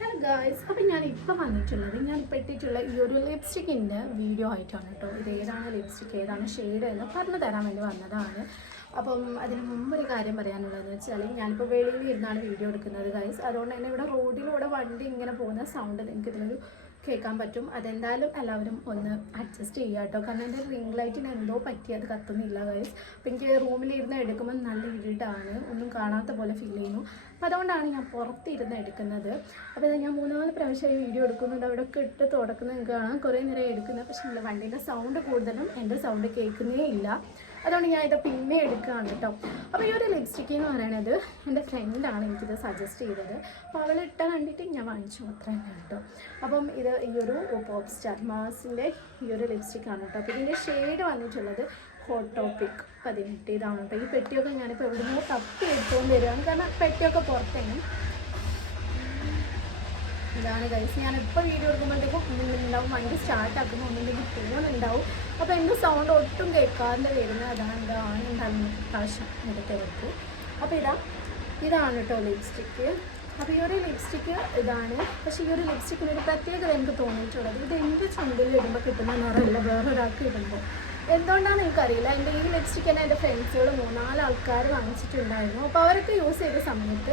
Hello guys, അപ്പോൾ ഞാനിപ്പോൾ വന്നിട്ടുള്ളത് ഞാനിപ്പോൾ ഇട്ടിട്ടുള്ള ഈ ഒരു ലിപ്സ്റ്റിക്കിൻ്റെ വീഡിയോ ആയിട്ടാണ് കേട്ടോ. ഇത് ഏതാണ് ലിപ്സ്റ്റിക്ക്, ഏതാണ് ഷെയ്ഡ് എന്ന് പറഞ്ഞു തരാൻ വേണ്ടി വന്നതാണ്. അപ്പം അതിന് മുമ്പൊരു കാര്യം പറയാനുള്ളതെന്ന് വെച്ചാൽ ഞാനിപ്പോൾ വെളിയിൽ ഇരുന്നാണ് വീഡിയോ എടുക്കുന്നത് ഗായ്സ്. അതുകൊണ്ട് തന്നെ ഇവിടെ റോഡിലൂടെ വണ്ടി ഇങ്ങനെ പോകുന്ന സൗണ്ട് നിങ്ങൾക്ക് ഇതിലൊരു കേൾക്കാൻ പറ്റും. അതെന്തായാലും എല്ലാവരും ഒന്ന് അഡ്ജസ്റ്റ് ചെയ്യുക കേട്ടോ. കാരണം എൻ്റെ റിംഗ് ലൈറ്റിന് എന്തോ പറ്റി അത് കത്തുന്നില്ല ഗൈസ്. അപ്പോൾ എനിക്ക് റൂമിലിരുന്ന് എടുക്കുമ്പോൾ നല്ല ഇരുട്ടാണ്, ഒന്നും കാണാത്ത പോലെ ഫീൽ ചെയ്യുന്നു. അപ്പോൾ അതുകൊണ്ടാണ് ഞാൻ പുറത്തിരുന്ന് എടുക്കുന്നത്. അപ്പോൾ ഞാൻ 3-4 പ്രാവശ്യമായി വീഡിയോ എടുക്കുന്നത്. അവിടെ ഒക്കെ ഇട്ട് തുടക്കുന്നത് നിങ്ങൾക്ക് കാണാം, കുറേ നേരം എടുക്കുന്നത്. പക്ഷേ എൻ്റെ വണ്ടീൻ്റെ സൗണ്ട് കൂടുതലും എൻ്റെ സൗണ്ട് കേൾക്കുന്നേ ഇല്ല. അതുകൊണ്ട് ഞാൻ ഇത് പിന്നെ എടുക്കുകയാണ് കേട്ടോ. അപ്പോൾ ഈ ഒരു ലിപ്സ്റ്റിക്ക് എന്ന് പറയുന്നത് എൻ്റെ ഫ്രണ്ടാണ് എനിക്കിത് സജസ്റ്റ് ചെയ്തത്. അപ്പോൾ അവളിട്ട കണ്ടിട്ട് ഞാൻ വാങ്ങിച്ചു, അത്ര തന്നെ കേട്ടോ. അപ്പം ഇത് ഈ ഒരു പോപ്പ് സ്റ്റാർ മാസിൻ്റെ ഈ ഒരു ലിപ്സ്റ്റിക്കാണ് കേട്ടോ. അപ്പോൾ ഇതിൻ്റെ ഷെയ്ഡ് വന്നിട്ടുള്ളത് ഹോട്ട് ടോപ്പിക് 18 ഇതാണ് കേട്ടോ. ഈ പെട്ടിയൊക്കെ ഞാനിപ്പോൾ എവിടുന്നോ തപ്പി എടുത്തുകൊണ്ട് വരികയാണ്, കാരണം പെട്ടിയൊക്കെ പുറത്തേന്. ഇതാണ് ഗൈസ്, ഞാനിപ്പോൾ വീഡിയോ എടുക്കുമ്പോഴത്തേക്കും ഒന്നുണ്ടാവും, വണ്ടി സ്റ്റാർട്ടാക്കുമ്പോൾ ഒന്നുണ്ടെങ്കിൽ ഫോണുണ്ടാവും. അപ്പോൾ എൻ്റെ സൗണ്ട് ഒട്ടും കേൾക്കാതെ വരുന്നത് അതാണ് ഉണ്ടാകുന്ന പ്രാവശ്യം എടുത്തവർക്ക്. അപ്പോൾ ഇതാണ് കേട്ടോ ലിപ്സ്റ്റിക്ക്. അപ്പോൾ ഈ ഒരു ലിപ്സ്റ്റിക്ക് ഇതാണ്. പക്ഷേ ഈ ഒരു ലിപ്സ്റ്റിക്കിന് ഒരു പ്രത്യേകത എനിക്ക് തോന്നിയിട്ടുള്ളത്, ഇത് എൻ്റെ ചുണ്ടിൽ ഇടുമ്പോൾ കിട്ടുന്ന നിറമല്ല വേറൊരാൾക്ക് ഇടുമ്പോൾ. എന്തുകൊണ്ടാണെന്ന് എനിക്കറിയില്ല. എൻ്റെ ഈ ലിപ്സ്റ്റിക്ക് തന്നെ എൻ്റെ ഫ്രണ്ട്സുകൾ 3-4 ആൾക്കാർ വാങ്ങിച്ചിട്ടുണ്ടായിരുന്നു. അപ്പോൾ അവരൊക്കെ യൂസ് ചെയ്ത സമയത്ത്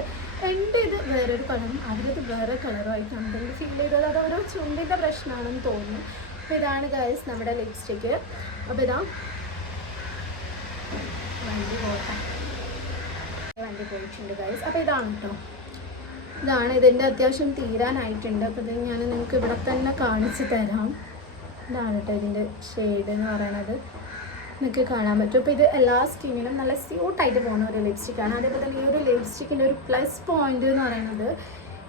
എൻ്റെ ഇത് വേറൊരു കളറും അവരത് വേറെ കളറും ആയിട്ടാണ് എനിക്ക് ഫീൽ ചെയ്തത്. അത് ഓരോ ചുണ്ടിൻ്റെ പ്രശ്നമാണെന്ന് തോന്നുന്നു. അപ്പോൾ ഇതാണ് ഗൈസ് നമ്മുടെ ലിപ്സ്റ്റിക്ക്. അപ്പോൾ വണ്ടി പോയിട്ടുണ്ട് ഗൈസ്. അപ്പോൾ ഇതാണ് കേട്ടോ, ഇതാണ് ഇതിൻ്റെ അത്യാവശ്യം തീരാനായിട്ടുണ്ട്. അപ്പോൾ ഇത് ഞാൻ നിങ്ങൾക്ക് ഇവിടെ തന്നെ കാണിച്ചു തരാം. ഇതാണ് കേട്ടോ ഇതിൻ്റെ ഷെയ്ഡ് എന്ന് പറയുന്നത്, നിങ്ങൾക്ക് കാണാൻ പറ്റും. അപ്പോൾ ഇത് എല്ലാ സ്കിന്നിനും നല്ല സ്യൂട്ടായിട്ട് പോകുന്ന ഒരു ലിപ്സ്റ്റിക്കാണ്. അതേപോലെ തന്നെ ഈ ഒരു ലിപ്സ്റ്റിക്കിൻ്റെ ഒരു പ്ലസ് പോയിന്റ് എന്ന് പറയുന്നത്,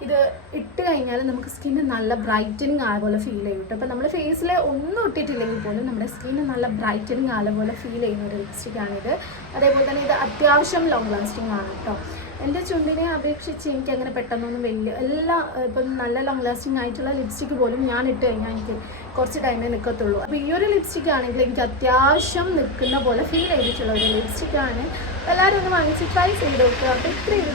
ഇത് ഇട്ട് കഴിഞ്ഞാൽ നമുക്ക് സ്കിന്ന് നല്ല ബ്രൈറ്റനിങ് ആയ പോലെ ഫീൽ ചെയ്യും കേട്ടോ. അപ്പോൾ നമ്മൾ ഫേസിൽ ഒന്നും ഇട്ടിട്ടില്ലെങ്കിൽ പോലും നമ്മുടെ സ്കിന്ന് നല്ല ബ്രൈറ്റനിങ് ആയ പോലെ ഫീൽ ചെയ്യുന്ന ഒരു ലിപ്സ്റ്റിക്കാണിത്. അതേപോലെ തന്നെ ഇത് അത്യാവശ്യം ലോങ് ലാസ്റ്റിംഗ് ആണ് കേട്ടോ. എൻ്റെ ചുണ്ടിനെ അപേക്ഷിച്ച് എനിക്ക് അങ്ങനെ പെട്ടെന്നൊന്നും ഇപ്പം നല്ല ലോങ് ലാസ്റ്റിംഗ് ആയിട്ടുള്ള ലിപ്സ്റ്റിക്ക് പോലും ഞാൻ ഇട്ട് കഴിഞ്ഞാൽ എനിക്ക് കുറച്ച് ടൈമേ നിൽക്കത്തുള്ളൂ. അപ്പോൾ ഈ ഒരു ലിപ്സ്റ്റിക്ക് ആണെങ്കിൽ എനിക്ക് അത്യാവശ്യം നിൽക്കുന്ന പോലെ ഫീൽ ചെയ്തിട്ടുള്ള ഒരു ലിപ്സ്റ്റിക്കാണ്. എല്ലാവരും ഒന്ന് വാങ്ങിച്ച് ട്രൈ ചെയ്ത് നോക്കുക. അപ്പോൾ ഇത്രയും